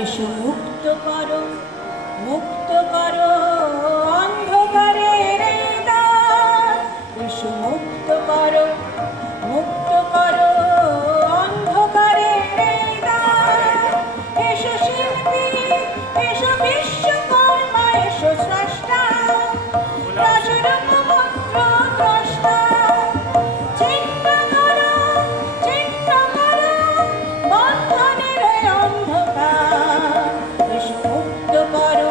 এসো মুক্ত করো অন্ধকারের এই দ্বার। এসো মুক্ত করো অন্ধকারের এই দ্বার। এসো শিল্পী, এসো বিশ্বকর্মা, এসো স্রষ্টা, রসরূপ মন্ত্র দ্রষ্টা। চিন্তা করো বন্ধনের এই অন্ধকার। এসো মুক্ত করো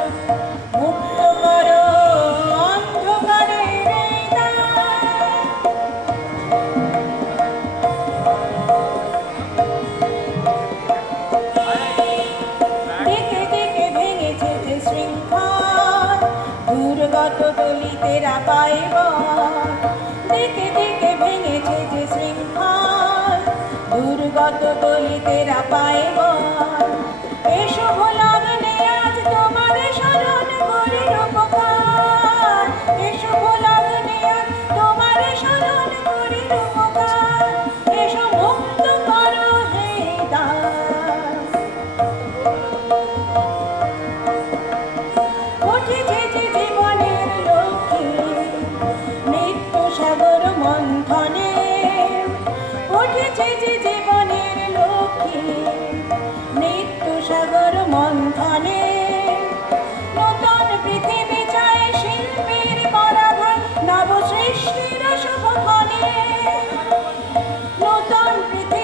অন্ধকারের এই দ্বার। দিকে দিকে ভেঙেছে যে শৃঙ্খল, দুর্গত দলিতেরা পায় বল। দিকে দিকে ভেঙেছে যে শৃঙ্খল, দুর্গত দলিতেরা পায় বল। এসো ভোলাগনে আজ তোমাদের স্মরণ করি উপকার। এসো ভোলাগনে আজ তোমাদের স্মরণ করি উপকার। এসো মুক্ত করো হে দ্বার। উঠেছে যে জীবনের লক্ষ্মী, নিত্য সাগর মন্থনে। উঠেছে যে জীবনের লক্ষ্মী, নিত্য সাগর মন্থনে। নূতন পৃথিবী চায় শিল্পীর পরাভব, নব সৃষ্টির শুভক্ষণে। নূতন পৃথিবী